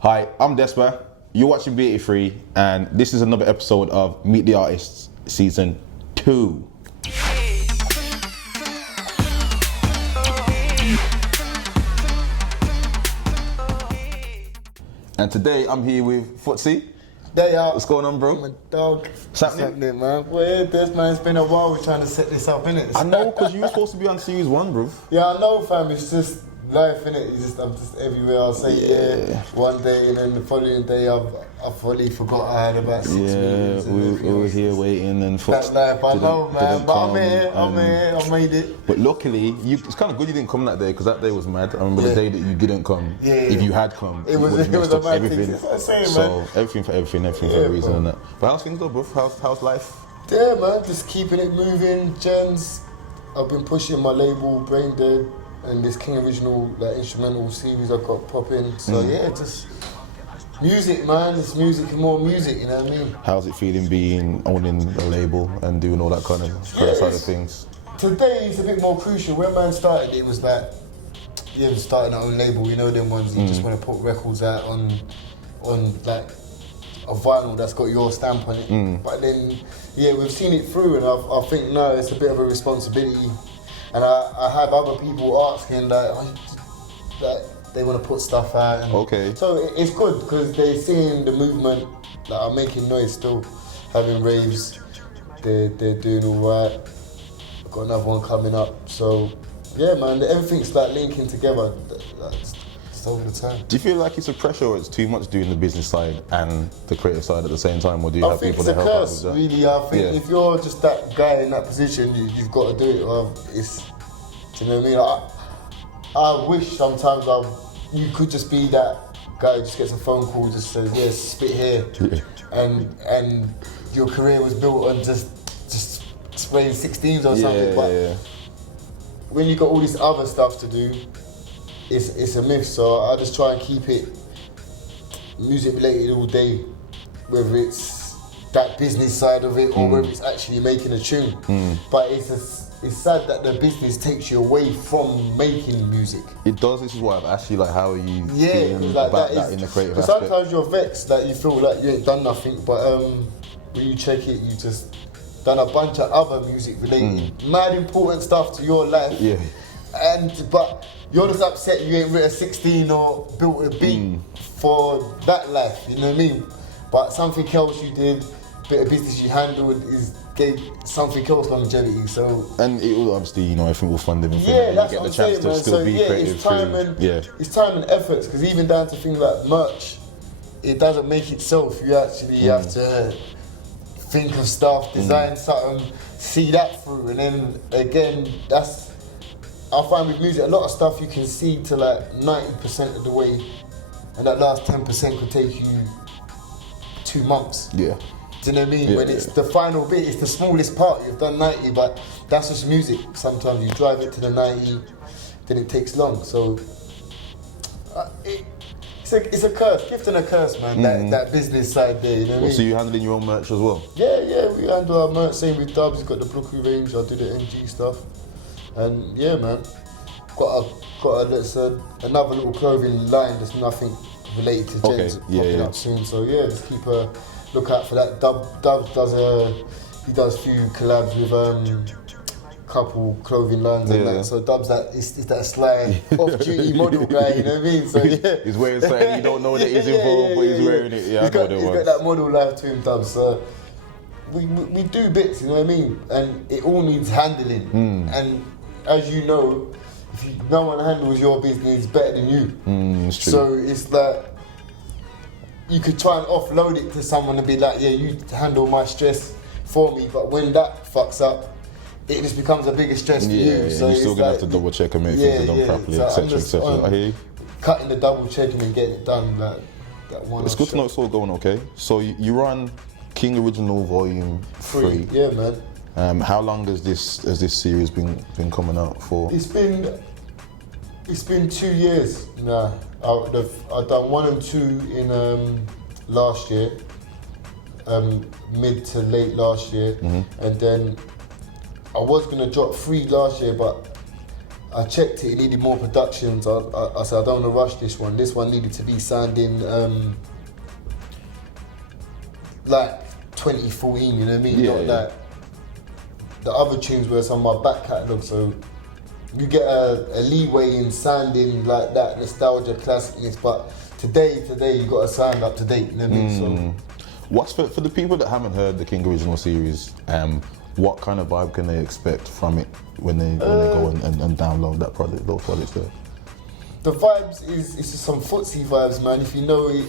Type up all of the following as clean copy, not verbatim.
Hi, I'm Despa. You're watching be83, and this is another episode of Meet the Artists Season 2. And today I'm here with Footsie. There you are. What's going on, bro? My dog. What's happening, man? Well, this man, it's been a while we're trying to set this up, innit? I know, because you were supposed to be on Series 1, bro. Yeah, I know, fam. It's just life, innit? I'm just everywhere. I'll say one day, and then the following day I fully forgot I had about 6 minutes. We were here waiting, and that life, I know, man. But I'm here, I made it. But luckily, it's kind of good you didn't come that day, because that day was mad. I remember the day that you didn't come. If you had come, it was a mad thing. That's what I'm saying, so man. everything for a reason, and that. But how's things though, bro? How's life? Yeah, man. Just keeping it moving. Gens, I've been pushing my label, Brain Dead, and this King Original instrumental series I've got popping. So yeah, just music, man. It's music and more music, you know what I mean? How's it feeling owning a label and doing all that kind of side of things? Today is a bit more crucial. When man started, it was like, starting our own label, you know them ones you just want to put records out on like a vinyl that's got your stamp on it. But then, we've seen it through, and I think now it's a bit of a responsibility. And I have other people asking that they want to put stuff out. And so it's good because they're seeing the movement, that are making noise still, having raves. They're doing all right. I've got another one coming up. So yeah, man, everything's linking together. That's all the time. Do you feel like it's a pressure, or it's too much doing the business side and the creative side at the same time, or do you have people to help out with that? Really, I think if you're just that guy in that position, you've got to do it. Do you know what I mean? I wish sometimes you could just be that guy who just gets a phone call, just says, spit here, and your career was built on just spraying 16s or something. But when you got all this other stuff to do, it's a myth. So I just try and keep it music related all day, whether it's that business side of it or whether it's actually making a tune. But it's sad that the business takes you away from making music. It does. This is why I've asked you, how are you feeling about that in the creative aspect? Sometimes you're vexed that you feel like you ain't done nothing, but when you check it, you just done a bunch of other music related, mad important stuff to your life. But you're just upset you ain't written a 16 or built a beat for that life, you know what I mean? But something else you did, bit of business you handled, gave something else longevity. So and it will obviously, everything will fund everything. That's you get what the chance to still be creative. It's time and efforts, because even down to things like merch, it doesn't make itself. You actually have to think of stuff, design something, see that through, and then again, I find with music, a lot of stuff you can see to 90% of the way, and that last 10% could take you 2 months. Do you know what I mean? When it's the final bit, it's the smallest part. You've done 90, but that's just music. Sometimes you drive it to the 90, then it takes long. So it's a curse, gift and a curse, man. That business side there, you know what I mean? So you handling your own merch as well? Yeah, we handle our merch. Same with Dubs. He's got the Brooklyn range. I do the NG stuff, and man, got another little clothing line. There's nothing related to Gens popping up soon. So just keep a look out for that. Dubs does a few collabs with couple clothing lines and that. So Dubs is that sly off-duty model guy, you know what I mean? So he's wearing something you don't know that he's involved, but he's wearing it. He's got that model life to him, Dubs. So we do bits, you know what I mean? And it all needs handling. And as you know, if no one handles your business better than you. It's true. So it's you could try and offload it to someone and be like, you handle my stress for me. But when that fucks up, it just becomes a bigger stress for you. So you're still going to have to double check and make things are done properly, etc. I hear you. Cutting the double checking and getting it done, that one. It's good to know it's all going okay. So you run King Original Volume 3. Yeah, man. How long has this series been coming out for? It's been 2 years now. I've done 1 and 2 in last year, mid to late last year, and then I was gonna drop 3 last year, but I checked it needed more production, so I said I don't want to rush this one. This one needed to be sounding like 2014, you know what I mean? Yeah, Not yeah. like the other tunes were some of my back catalogue, so you get a leeway in sounding like that nostalgia classicness, but today you got to sound up to date, you know what I mean? So What's for the people that haven't heard the King Original series? What kind of vibe can they expect from it when they go and download that project, those projects there? the vibes is just some Footsie vibes, man. If you know it,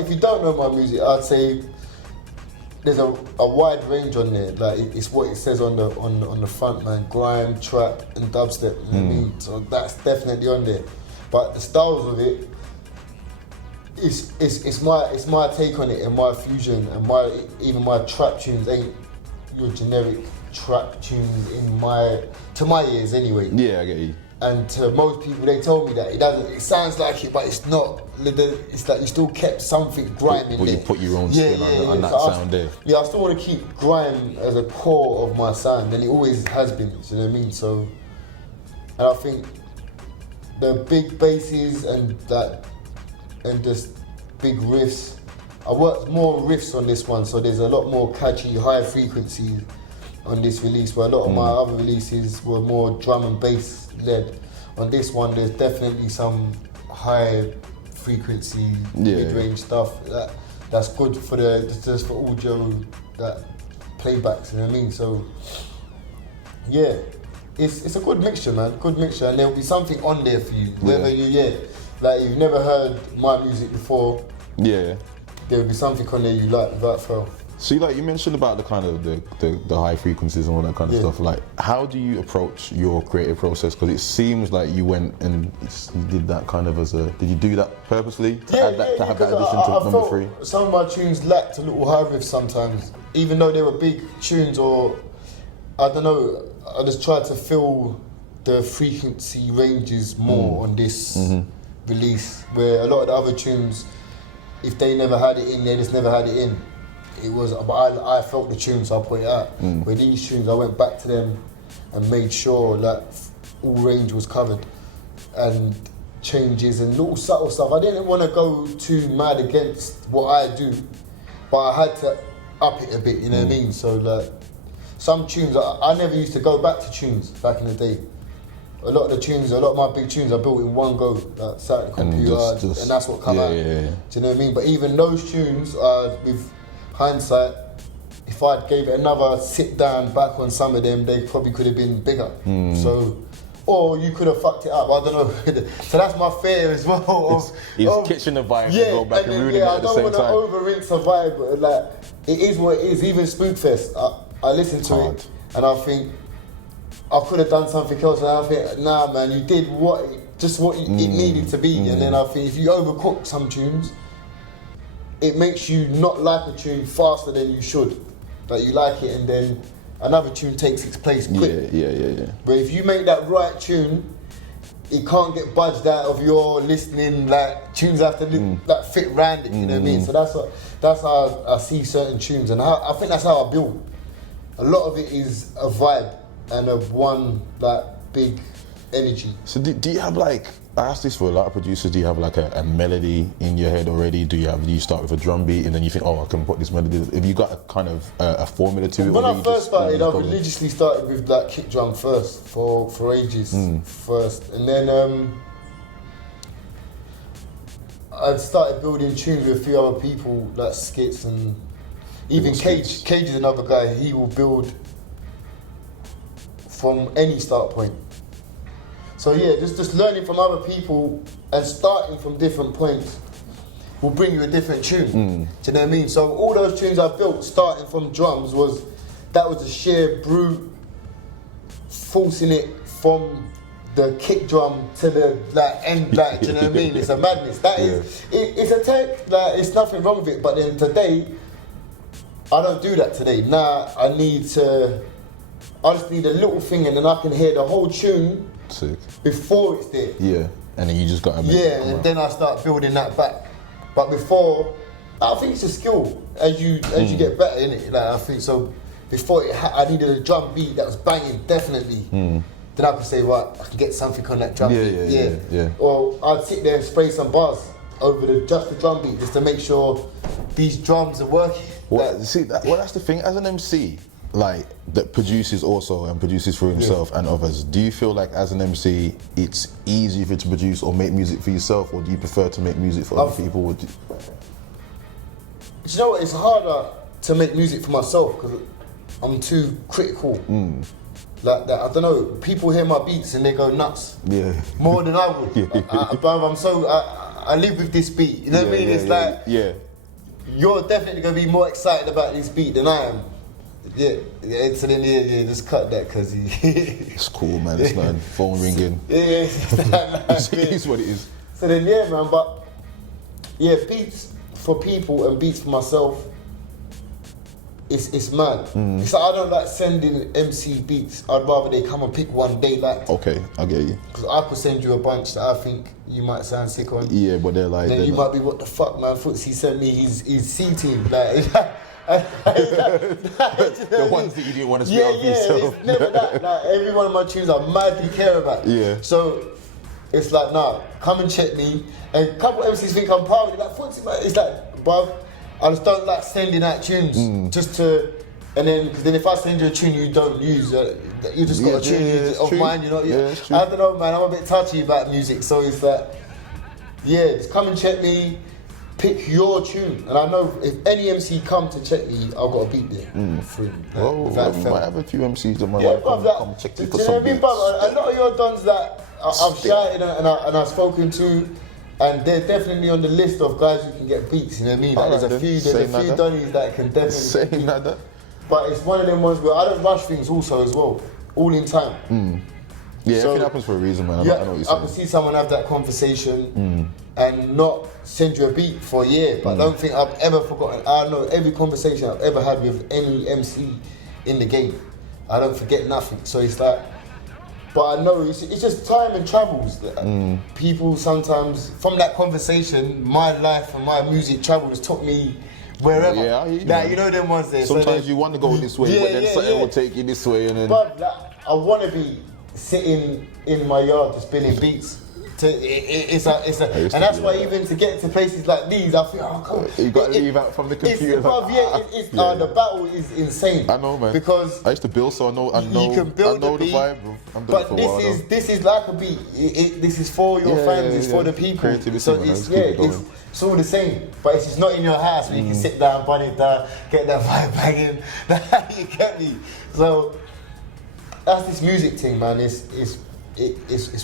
if you don't know my music, I'd say there's a wide range on there. Like it's what it says on the front, man. Grime, trap, and dubstep. You know what I mean? So that's definitely on there. But the styles of it, it's my take on it and my fusion and even my trap tunes ain't your generic trap tunes to my ears anyway. Yeah, I get you. And to most people, they told me that it doesn't. It sounds like it, but it's not. It's like you still kept something grime in But there. you put your own spin on that So sound there. Yeah, I still want to keep grime as a core of my sound, and it always has been. You know what I mean? So, and I think the big basses and just big riffs. I worked more riffs on this one, so there's a lot more catchy, high frequencies on this release, where a lot of my other releases were more drum and bass led. On this one, there's definitely some high frequency, mid-range stuff that's good for just for audio playbacks. You know what I mean? So yeah, it's a good mixture, man. Good mixture, and there'll be something on there for you. Whether like you've never heard my music before. Yeah. There'll be something on there you like without fail. See, like you mentioned about the kind of the high frequencies and all that kind of stuff. Like, how do you approach your creative process? Because it seems like you went and you did that kind of did you do that purposely to have that addition to number felt 3? Some of my tunes lacked a little high riff sometimes, even though they were big tunes, or I don't know. I just tried to fill the frequency ranges more on this release, where a lot of the other tunes, if they never had it in, they just never had it in. It was, but I felt the tunes, so I put it out. With these tunes, I went back to them and made sure that all range was covered, and changes and little subtle stuff. I didn't want to go too mad against what I do, but I had to up it a bit. You know what I mean? So like some tunes, I never used to go back to tunes back in the day. A lot of my big tunes I built in one go, like sat at the computer, and that's what come out. Yeah. Do you know what I mean? But even those tunes, with hindsight, if I'd gave it another sit down back on some of them, they probably could have been bigger. So, or you could have fucked it up. I don't know. So that's my fear as well. It's kitchen the vibe and go back and ruin it at the same time. I don't want to over-rinse a vibe, but like it is what it is. Even Spookfest, I listen to it and I think I could have done something else, and I think, nah, man, you did what it needed to be. And then I think if you overcook some tunes, it makes you not like a tune faster than you should. Like you like it, and then another tune takes its place quick. Yeah. But if you make that right tune, it can't get budged out of your listening. Like tunes have to like fit round it. You know what I mean? So that's how I see certain tunes, and I think that's how I build. A lot of it is a vibe and of one like big energy. So do you have like, I ask this for a lot of producers, do you have like a melody in your head already? Do you start with a drum beat and then you think, oh, I can put this melody? Have you got a kind of a formula to it? When I first started, I religiously started with that kick drum first for ages first, and then I started building tunes with a few other people, like skits, and even Cage. Cage is another guy. He will build from any start point. So yeah, just learning from other people and starting from different points will bring you a different tune. Do you know what I mean? So all those tunes I built starting from drums was a sheer brute forcing it from the kick drum to the end, do you know what I mean? It's a madness. That is, it's a tech, it's nothing wrong with it. But then today, I don't do that today. Now I just need a little thing, and then I can hear the whole tune. Sick. Before it's there. Yeah, and then you just got to make it. And then I start building that back. But before, I think it's a skill as you get better in it. Like I think so. Before I needed a drum beat that was banging, definitely. then I could say, right, I can get something on that drum beat. Yeah. Or I'd sit there and spray some bars over just the drum beat just to make sure these drums are working. Well, that's the thing. As an MC, like that produces also and produces for himself and others. Do you feel like as an MC, it's easier for you to produce or make music for yourself, or do you prefer to make music for other people? Do you know what? It's harder to make music for myself because I'm too critical. Like that, I don't know. People hear my beats and they go nuts. Yeah. More than I would. I live with this beat. You know what I mean? It's like you're definitely gonna be more excited about this beat than I am. So then just cut that because it's cool, man. It's not phone ringing. It's what it is. So then man, but beats for people and beats for myself. It's mad. So I don't like sending MC beats. I'd rather they come and pick one they like. Okay, I get you. Because I could send you a bunch that I think you might sound sick on. Yeah, but they're like. Then you might be, what the fuck, man? Footsie sent me his C team. Like, the ones that you didn't want to spit out for yourself. It's never that. Like, every one of my tunes I madly care about. Yeah. So it's like, nah, come and check me. And a couple of MCs think I'm proud of it. Like, Footsie, man, it's like, bruv, I just don't like sending out tunes just to, and then, because then if I send you a tune you don't use, you just got a tune of mine, you know. It's true. I don't know, man. I'm a bit touchy about music, so it's like, just come and check me, pick your tune, and I know if any MC come to check me, I've got a beat there for free. I might have a few MCs that might come check you for some some beats. beats. A lot of your dons that I've shouted and I've spoken to. And they're definitely on the list of guys who can get beats, you know what I mean? Like, there's a few Donnies that can definitely Saying like that. But it's one of them ones where I don't rush things also as well, all in time. Yeah, so, everything happens for a reason, man. I know what you're saying. I can see someone have that conversation and not send you a beat for a year, but I don't think I've ever forgotten. I know every conversation I've ever had with any MC in the game, I don't forget nothing. So it's like, but I know it's just time and travels. People sometimes, from that conversation, my life and my music travels took me wherever. Yeah, I hear you, you know them ones there. Sometimes so you want to go this way, but then something will take you this way. And then... But like, I want to be sitting in my yard just spinning beats. And that's why even to get to places like these, I think, oh, come on. You got to leave out from the computer. The battle is insane. I know, man. Because I used to build, so I know you can build the beat, vibe. I'm doing it for a while. This is like a beat. This is for your fans. It's for the people. Creativity, so it's all the same, but it's just not in your house where you can sit down, bun it down, get that vibe banging. You get me? So that's this music thing, man. It's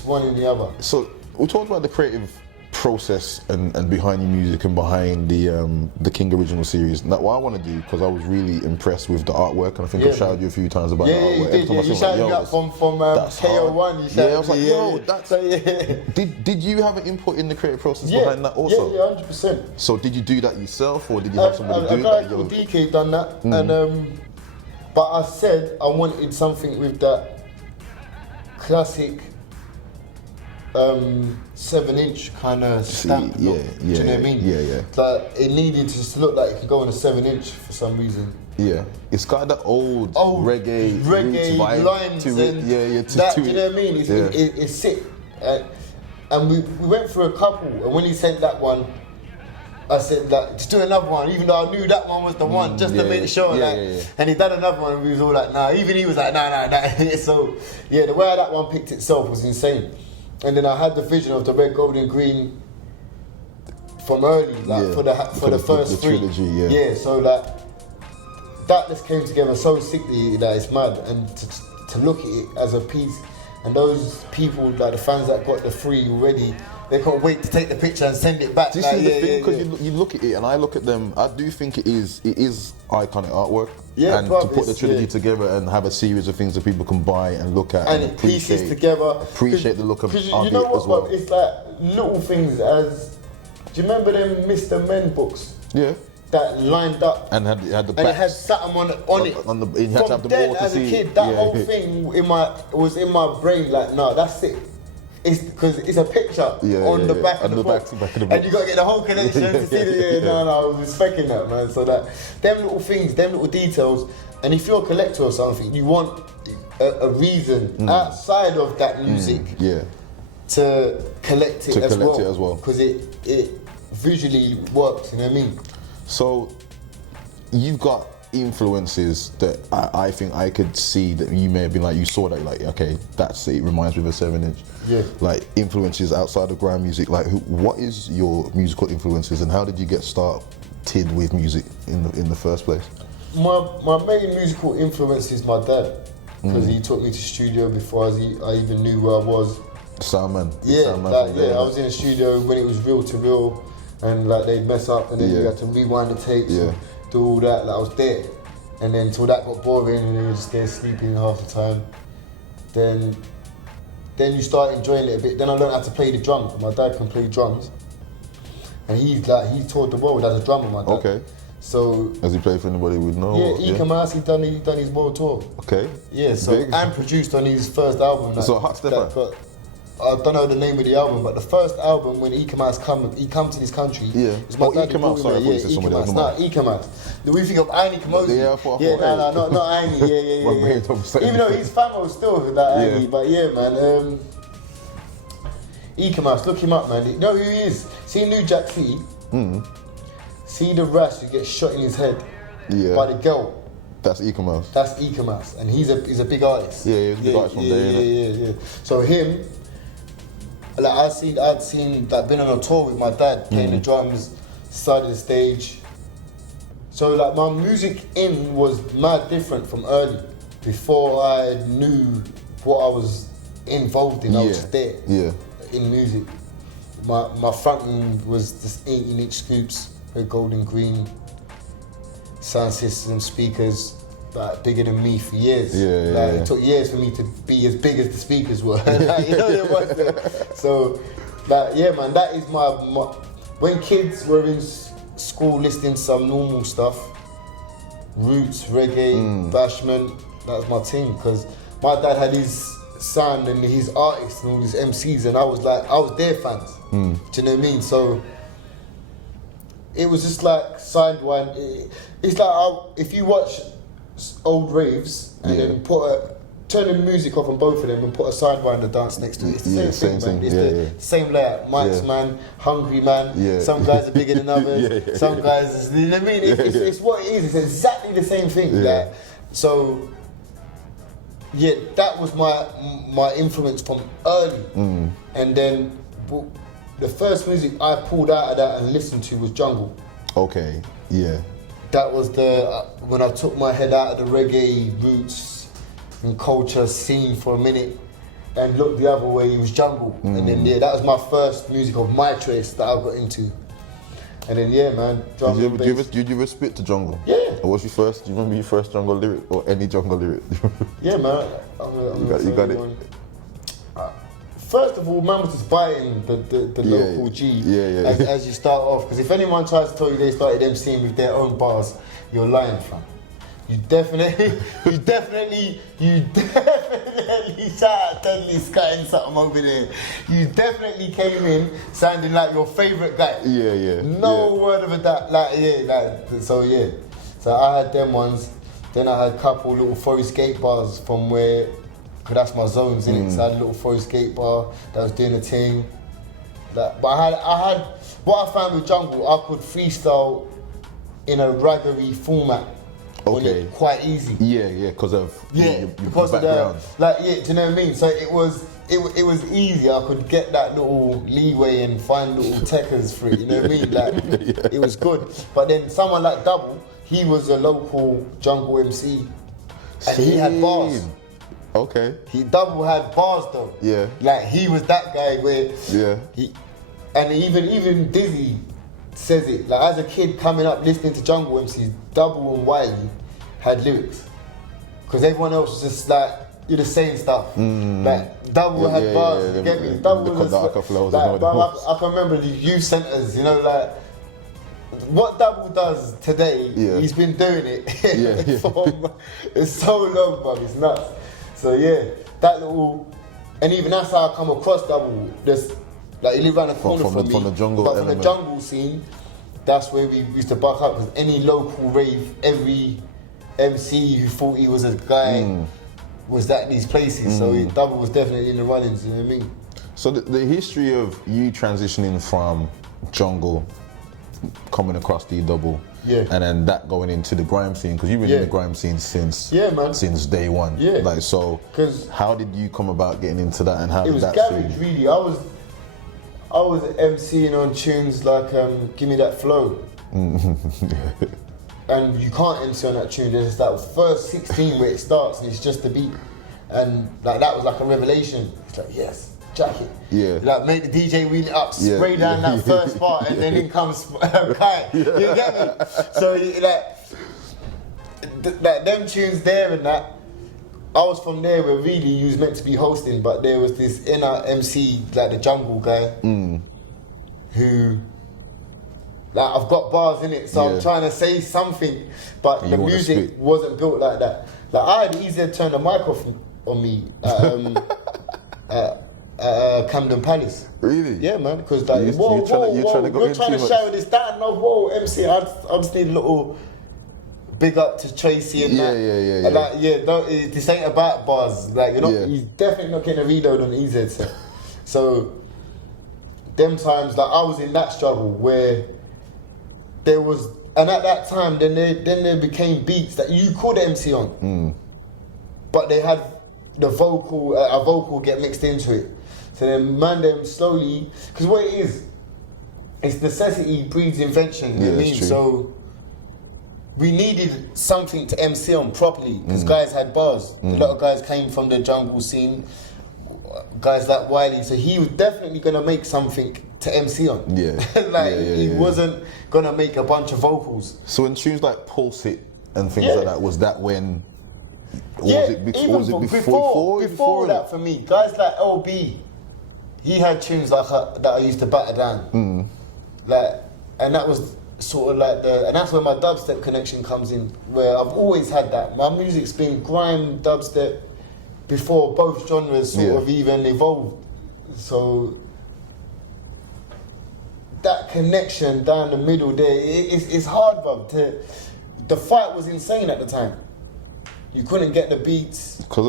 one in the other. So we talked about the creative process and behind your music and behind the King Original series. Now, what I want to do, because I was really impressed with the artwork, and I think I've shouted you a few times about the artwork. You shouted me up from KO1. I was like, yo, that's... Did you have an input in the creative process behind that also? Yeah, 100%. So did you do that yourself, or did you have somebody do that? DK done that, and but I said I wanted something with that classic 7-inch kind of stamp look. Do you know what I mean? Yeah. Like it needed to just look like it could go on a 7-inch for some reason. Yeah, it's got that old reggae vibe lines to it. Do you know what I mean? It's sick. And we went through a couple, and when he sent that one, I said, like, just do another one, even though I knew that one was the one, just to make sure. And he done another one, and we was all like, nah. Even he was like, nah. So, the way that one picked itself was insane. And then I had the vision of the red, gold, and green from early, like for the first three. Trilogy, so like that just came together so sickly that it's mad. And to look at it as a piece, and those people, like the fans that got the free already, they can't wait to take the picture and send it back. This is the thing, because you look at it, and I look at them. I do think it is iconic artwork. And to put the trilogy together and have a series of things that people can buy and look at and appreciate. Pieces together. Appreciate the look of it you know what, as well. It's like little things as. Do you remember them Mr. Men books? Yeah. That lined up and had the back. And it had something on it. You had to have the then, more to as see. a kid, that whole thing was in my brain. Like, no, that's it. It's because it's a picture on the back of the book, and you got to get the whole connection to see the. No, I was respecting that, man. So that them little things, them little details, and if you're a collector or something, you want a reason outside of that music to collect it as well. Because it visually works, you know what I mean? So you've got influences that I think I could see that you may have been like, you saw that, you're like, okay, that's it, reminds me of a 7-inch. Yeah. Like influences outside of grime music, like what is your musical influences and how did you get started with music in the first place? My main musical influence is my dad, because he took me to studio before I even knew where I was. Sound man. Yeah, I was in the studio when it was reel to reel, and like they'd mess up and then you had to rewind the tapes and do all that. Like I was there, and then till that got boring and you were just there sleeping half the time. Then you start enjoying it a bit. Then I learned how to play the drums. My dad can play drums, and he toured the world as a drummer. My dad. Okay. So has he played for anybody we know? Yeah, he come out. He done his world tour. Okay. Yeah. So and produced on his first album. So Hot Stepper. I don't know the name of the album, but the first album when he come to this country. Yeah. It's my dad. Nah, Ikemas. We think of Aini Kamosi. Not Aini. Yeah. Even though he's famo still with that Aini, but yeah, man. Ikemas, look him up, man. You know who he is? See New Jack City? See the rash who gets shot in his head by the girl. That's Ikemas. That's Ikemas, and he's a big artist. Yeah, he's a big artist from there. Yeah. So him, like I'd seen like been on a tour with my dad, playing the drums, side of the stage. So like my music was mad different from early. Before I knew what I was involved in, I was just there in music. My front room was just 18-inch scoops, with gold and green sound system speakers, like bigger than me for years. It took years for me to be as big as the speakers were. Like, you know what it was. So, like, yeah, man, that is my when kids were in school listening to some normal stuff, roots, reggae, bashment, that was my thing. Because my dad had his son and his artists and all these MCs, and I was their fans. Do you know what I mean? So it was just like sidewind. It's like if you watch old raves and then turn the music off on both of them and put a sidewinder dance next to it. It's the same thing, man. It's the same layout. Mike's man, hungry man. Some guys are bigger than others. Some guys, you know what I mean? It's what it is. It's exactly the same thing. Like, so yeah, that was my influence from early. And then the first music I pulled out of that and listened to was jungle. Okay, yeah. That was when I took my head out of the reggae roots and culture scene for a minute and looked the other way, it was jungle. And then that was my first music of my choice that I got into. And then man, jungle. Did you ever spit to jungle? Yeah. Or was your first? Do you remember your first jungle lyric or any jungle lyric? Yeah, man. You got it. First of all, man was just biting the local G as you start off. Because if anyone tries to tell you they started MCing with their own bars, you're lying, fam. You definitely shout out Deadly Sky and something over there. You definitely came in sounding like your favourite guy. No word of a doubt. So I had them ones. Then I had a couple little Forest skate bars from where, because that's my zones, innit? So I had a little Forest skate bar that was doing a thing. But I had what I found with jungle, I could freestyle in a raggery format. Okay. Quite easy. Because of your because background. Of do you know what I mean? So it was easy. I could get that little leeway and find little techers for it. You know what I mean? It was good. But then someone like Double, he was a local jungle MC, and he had bars. Okay. Double had bars though. Yeah. Like he was that guy where. Even Dizzy says it. Like as a kid coming up listening to jungle MCs, Double and Wiley had lyrics, because everyone else was just like you're the same stuff. Like Double had bars. You get me? Double was I can remember the youth centers. You know, like what Double does today. He's been doing it it's so long, bro. It's nuts. So that little, and even that's how I come across Double. Like he lived around the corner from me, the jungle but from the jungle scene, that's where we used to buck up. Because any local rave, every MC who thought he was a guy was at these places. So Double was definitely in the runnings. You know what I mean? So the history of you transitioning from jungle, coming across the double, and then that going into the grime scene, because you've been in the grime scene since day one. Yeah. Like, so how did you come about getting into that, and how did that garage, really. I was MCing on tunes like Give Me That Flow. And you can't MC on that tune. There's that first 16 where it starts and it's just the beat. And like that was like a revelation. It's like, yes, jacket. Yeah. Like make the DJ wheel it up, spray down that first part, and then in comes Kai. You get me? So like them tunes there and that, I was from there where really you was meant to be hosting, but there was this inner MC, like the jungle guy, who, like, I've got bars in it, so I'm trying to say something, but the music wasn't built like that. Like, I had easier turn the mic off on me at Camden Palace. Really? Yeah, man, because like, you're whoa, trying to shout this down, no, whoa, MC, I just need a little big up to Tracy and that. Yeah. And like, this ain't about bars. Like, you're not, he's definitely not getting a reload on the EZ set. So, them times, like, I was in that struggle where there was, and at that time, then there became beats that you could MC on, but they had the vocal, a vocal get mixed into it. So then, them slowly, because what it is, it's necessity breeds invention. You know what I mean? True. So we needed something to MC on properly because guys had bars. A lot of guys came from the jungle scene. Guys like Wiley, so he was definitely gonna make something to MC on. He wasn't gonna make a bunch of vocals. So when tunes like Pulse It and things like that, was that when? Was it before that for me? Guys like LB, he had tunes like that I used to batter down. Like, and that was sort of like and that's where my dubstep connection comes in, where I've always had that. My music's been grime, dubstep, before both genres sort of even evolved. So that connection down the middle there, it's hard, bro. The fight was insane at the time. You couldn't get the beats. Because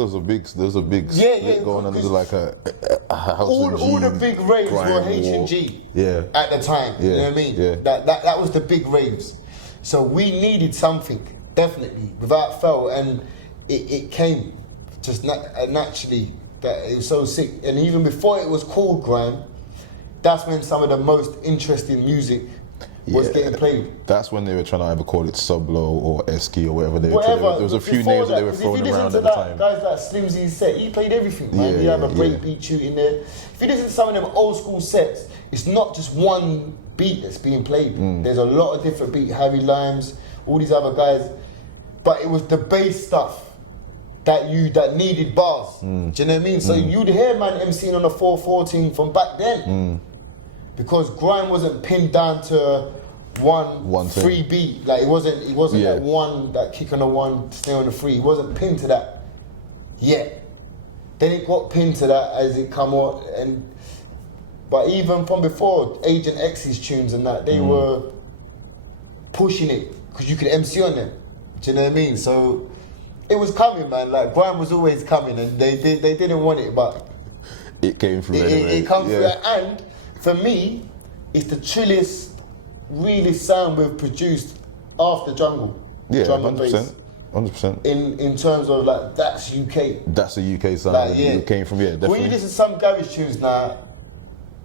there's a big split going on. There's like a house all the big raves were H&G at the time. You know what I mean? That was the big raves. So we needed something, definitely, without fail, and it came just naturally. That it was so sick. And even before it was called grime, that's when some of the most interesting music was getting played. That's when they were trying to either call it Sublo or Eski or whatever they were. There was a few names that they were throwing around at the time. Guys like Slimzy's set, he played everything, man. He had a breakbeat shoot in there. If you listen to some of them old school sets, it's not just one beat that's being played. There's a lot of different beats. Harry Limes, all these other guys, but it was the bass stuff that needed bars. Do you know what I mean? So you'd hear man MCing on a 414 from back then. Because grime wasn't pinned down to one free beat. Like it wasn't that one, that kick on the one, stay on the free. It wasn't pinned to that yet. Then it got pinned to that as it come out, but even from before, Agent X's tunes and that, they were pushing it because you could MC on them. Do you know what I mean? So it was coming, man. Like grime was always coming, and they didn't want it, but it came through anyway. It comes through, and for me, it's the chillest, realest sound we've produced after jungle. Yeah, drum and bass. 100%. In terms of like, that's UK. That's a UK sound. Like, It came from, definitely. When you listen to some garage tunes now,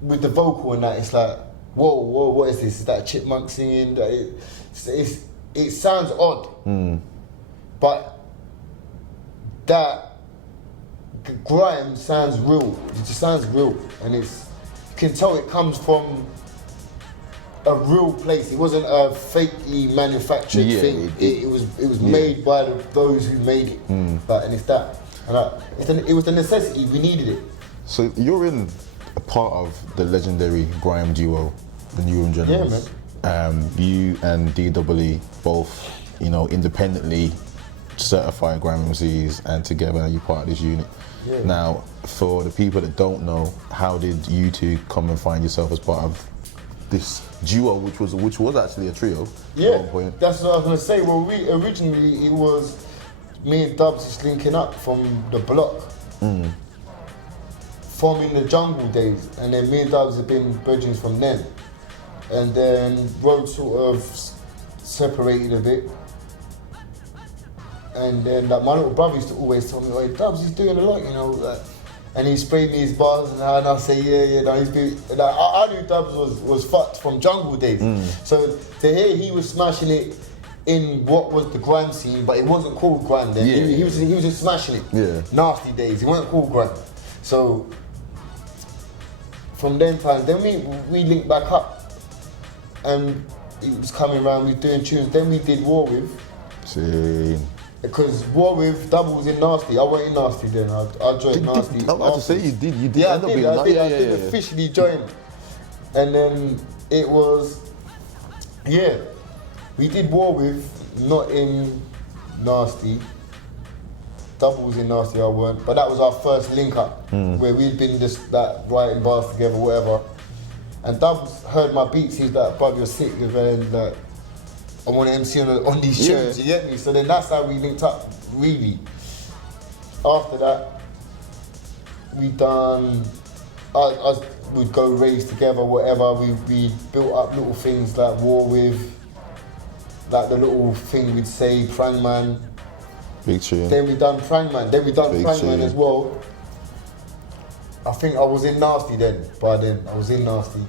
with the vocal and that, it's like, whoa, what is this? Is that a chipmunk singing? It sounds odd. But that grime sounds real. It just sounds real. And you can tell it comes from a real place. It wasn't a fakely manufactured thing. It was made by those who made it. And it's that. And it was the necessity. We needed it. So you're in a part of the legendary grime duo, the Newham General. Yeah, man. You and DEE both, independently certified grime MCs, and together you're part of this unit. Yeah. Now, for the people that don't know, how did you two come and find yourself as part of this duo, which was actually a trio at one point? That's what I was gonna say. Well, originally it was me and Dubs just linking up from the block. From in the jungle days, and then me and Dubs have been bridging from then. And then road sort of separated a bit. And then like, my little brother used to always tell me, "Oh, Dubs, he's doing a lot, you know." Like, and he sprayed me his bars, and I say, "Yeah, no, he's been." Like, I knew Dubs was fucked from jungle days. So to hear he was smashing it in what was the grime scene, but it wasn't called grime then. He was just smashing it. Yeah. Nasty days. It wasn't called grime. So from then time, then we linked back up. And he was coming around, we were doing tunes. Then we did War With. See. Because War With, Double was in Nasty. I wasn't in Nasty then. I joined Nasty. I'm about to say you did. Yeah, I did officially join. And then it was, we did War With, not in Nasty. Double was in Nasty, I weren't. But that was our first link up, where we'd been just like writing bars together, whatever. And Dubs heard my beats, he's like, "Bro, you're sick," and like, I want to MC on these tunes, you get me? So then that's how we linked up, really. After that, we done, us we'd go raves together, whatever. We built up little things like War With, like the little thing we'd say, Prang Man. Big tune. Then we done Prang Man, Prang Man as well. I think I was in Nasty then, by then. I was in Nasty.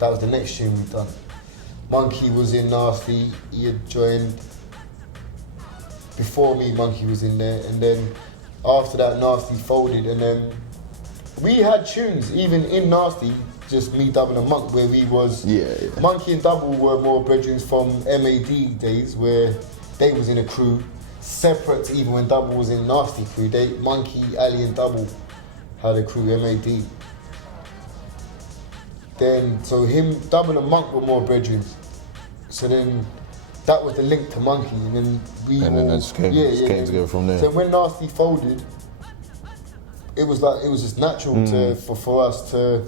That was the next tune we done. Monkey was in Nasty, he had joined. Before me, Monkey was in there. And then after that, Nasty folded. And then we had tunes, even in Nasty, just me, Double and Monk, where we was... Monkey and Double were more brethren from MAD days, where they was in a crew. Separate to even when Double was in Nasty crew. Monkey, Ali and Double had a crew, MAD. Then, so him, Double and Monk were more brethren. So then, that was the link to Monkey, and then we and then that just came together from there. So when Nasty folded, it was just natural for us to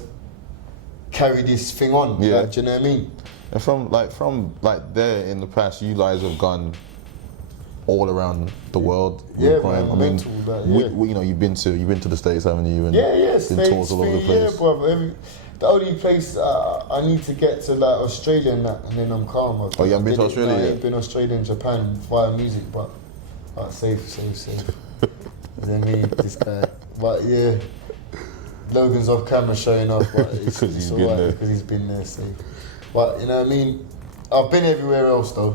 carry this thing on. Yeah. Like, do you know what I mean? And from there in the past, you guys have gone all around the world. Yeah, Grime. man, mental, you know, you've been to the States, haven't you? And been States, tours all over the place. Yeah, brother. The only place I need to get to, like Australia and that, and then I'm calm. Oh, you haven't been to Australia yet? I ain't been to Australia and Japan via music, but safe. You know what I mean? This guy. But yeah, Logan's off camera showing off, but it's alright because he's been there, safe. But you know what I mean? I've been everywhere else though.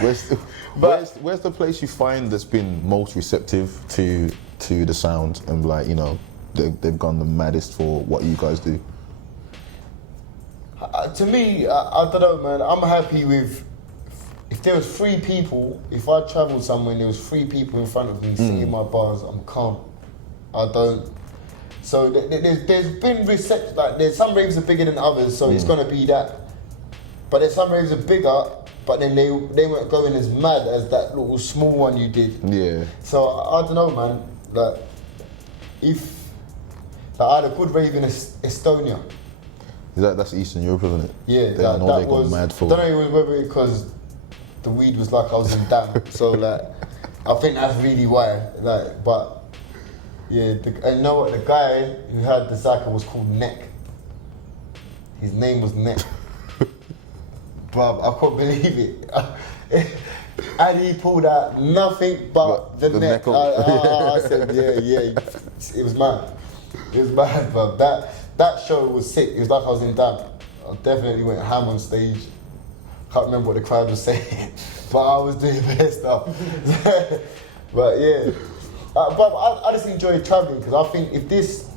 Where's the place you find that's been most receptive to the sound and like, you know, they've gone the maddest for what you guys do? To me, I don't know, man. I'm happy with if there was 3 people. If I travelled somewhere and there was 3 people in front of me singing my bars, I'm calm. I don't. So there's been receptive. Like there's some raves are bigger than others, so it's gonna be that. But there's some raves are bigger, but then they weren't going as mad as that little small one you did. Yeah. So I don't know, man. Like I had a good rave in Estonia. That's Eastern Europe, isn't it? Yeah, they got mad for. I don't know whether it because the weed was like I was in damn. So like, I think that's really why. Like, but yeah, and you know what? The guy who had the Zaka was called Neck. His name was Neck. Bruv, I couldn't believe it. And he pulled out nothing but the neck. I said, yeah. It was mad. It was mad, bruv. That show was sick. It was like I was in damn. I definitely went ham on stage. Can't remember what the crowd was saying, but I was doing their stuff. But yeah, but I just enjoy traveling because I think if this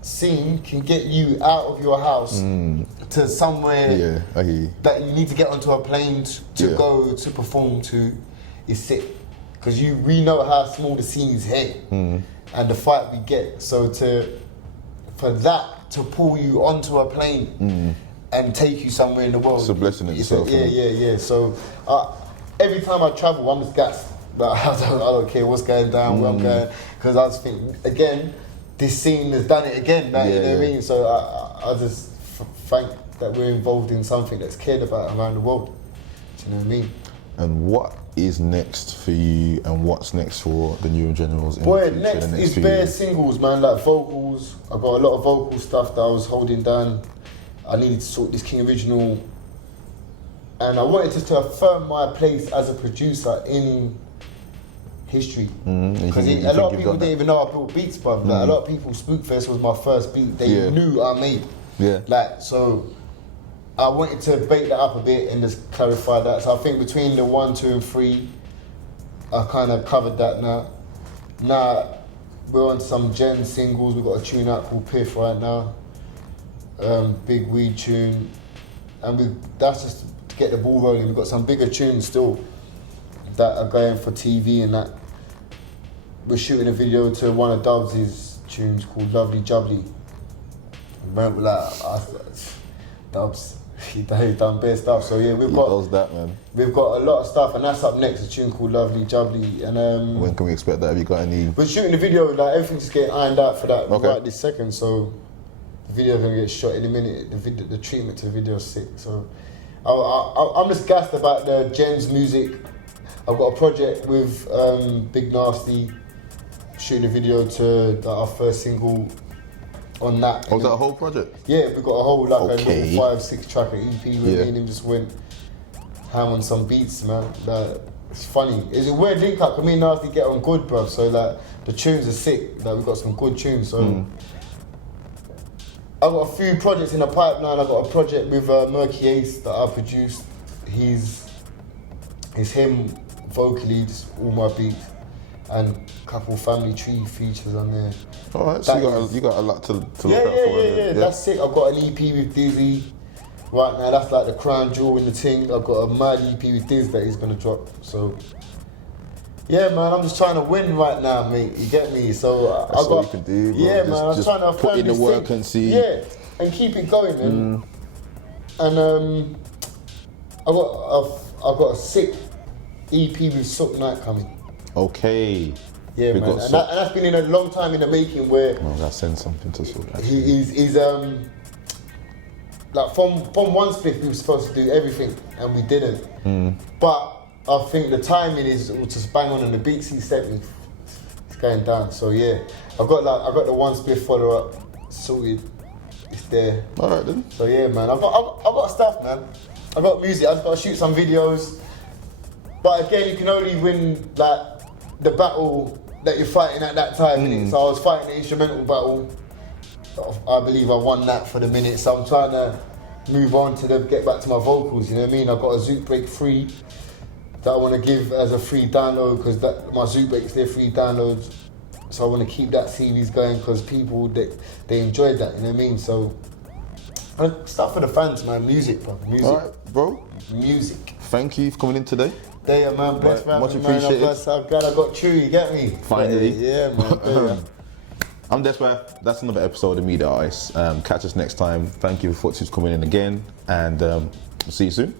scene can get you out of your house to somewhere that you need to get onto a plane to go to perform to, is sick. Because we know how small the scene is here and the fight we get. So for that to pull you onto a plane and take you somewhere in the world, it's a blessing in itself. Yeah. So every time I travel, I'm just gassed. Like, I don't care what's going down, where I'm going, because I just think, again, this scene has done it again, you know what I mean? So I just thank that we're involved in something that's cared about around the world. Do you know what I mean? And what is next for you, and what's next for the Newham Generals? Boy, next is bare singles, man. Like vocals. I got a lot of vocal stuff that I was holding down. I needed to sort this King Original, and I wanted to affirm my place as a producer in history. Because a lot of people didn't even know I built beats, bruv. Like, a lot of people, Spookfest was my first beat they knew I made. Yeah. Like, so I wanted to bait that up a bit and just clarify that. So I think between the 1, 2 and 3, I kind of covered that now. Now, we're on some Gen singles. We've got a tune out called Piff right now. Big weed tune. And that's just to get the ball rolling. We've got some bigger tunes still that are going for TV and that. We're shooting a video to one of Dubs' tunes called Lovely Jubbly. Remember, like, Dubs, he done bare stuff. So yeah, we've got a lot of stuff, and that's up next. A tune called Lovely Jubbly. And when can we expect that? Have you got any? We're shooting the video. Like, everything's just getting ironed out for that right this second. So the video's gonna get shot in a minute. The treatment to the video is sick. So I'm just gassed about the Gens music. I've got a project with Big Nasty, shooting a video to our first single on that. Oh, was that a whole project? Yeah, we got a whole a little 5-6 track EP where me and him just went ham on some beats, man. Like, it's funny. It's a weird link up. Me and Nasty get on good, bruv. So like the tunes are sick. Like, we got some good tunes. So I've got a few projects in the pipeline. I've got a project with Murky Ace that I produced. It's him vocally, just all my beats, and a couple Family Tree features on there. All right, so you got a lot to look out for. Yeah, that's sick. I've got an EP with Dizzy right now. That's like the crown jewel in the thing. I've got a mad EP with Diz that he's gonna drop. So yeah, man, I'm just trying to win right now, mate. You get me? So that's what you can do, bro. Yeah, man, I'm trying to put in the work and see. Yeah, and keep it going, man. And I've got a sick EP with Sook Knight coming. Okay. Yeah, man, and that's been in a long time in the making. Where I gotta send something to Sook. He's like from one split we were supposed to do everything and we didn't. But I think the timing is just bang on, and the beats he sent me, it's going down. So yeah, I got the one split follow up sorted. It's there. All right then. So yeah, man, I've got stuff, man. I've got music. I've got to shoot some videos. But again, you can only win like the battle that you're fighting at that time, innit? So I was fighting the instrumental battle. I believe I won that for the minute. So I'm trying to move on to get back to my vocals. You know what I mean? I've got a Zoot Break free that I want to give as a free download, because my Zoot Breaks, they're free downloads. So I want to keep that series going because people they enjoyed that. You know what I mean? So stuff for the fans, man. Music, bro. Music. All right, bro. Music. Thank you for coming in today. There, man. Best man. Much appreciated. I'm glad I got true. You get me? Finally. Yeah, man. I'm Despa. That's another episode of Media Artists. Catch us next time. Thank you for Footsie coming in again, and see you soon.